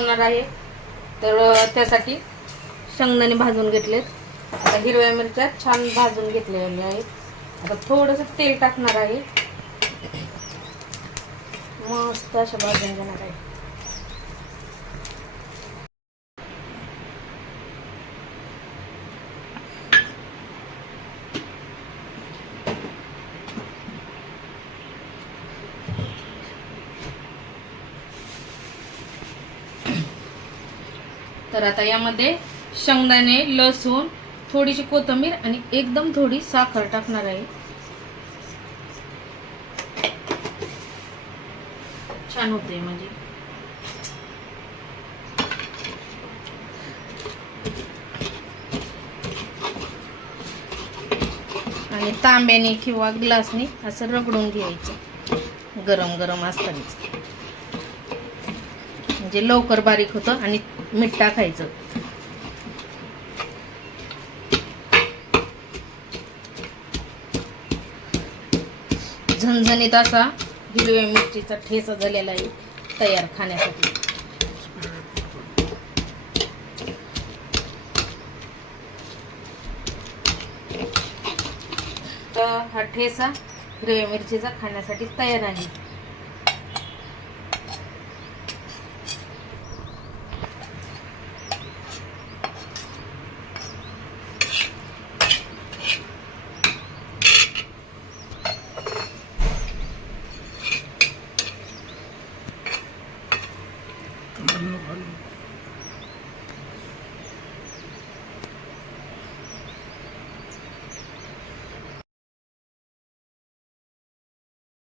बनवणार आहे. तर त्यासाठी शेंगदाणे भाजून घेतलेत. आता हिरव्या मिरच्या छान भाजून घेतलेल्या आहेत. आता थोडंसं तेल टाकणार आहे. मस्त अशा भाजून घेणार आहे. तर आता यामध्ये शेंगदाणे लसूण थोडीशी कोथिंबीर आणि एकदम थोडी साखर टाकणार आहे. छान होते म्हणजे. आणि तांब्याने किंवा ग्लासने असं रगडून घ्यायचं. गरम गरम असतानाच. म्हणजे लवकर बारीक होतं आणि मीठ टाकायचं. झणझणीत असा हिरव्या मिरचीचा ठेचा झालेला आहे तयार खाण्यासाठी. तर हा ठेचा हिरव्या मिरचीचा खाण्यासाठी तयार आहे. Selamun Aleyküm.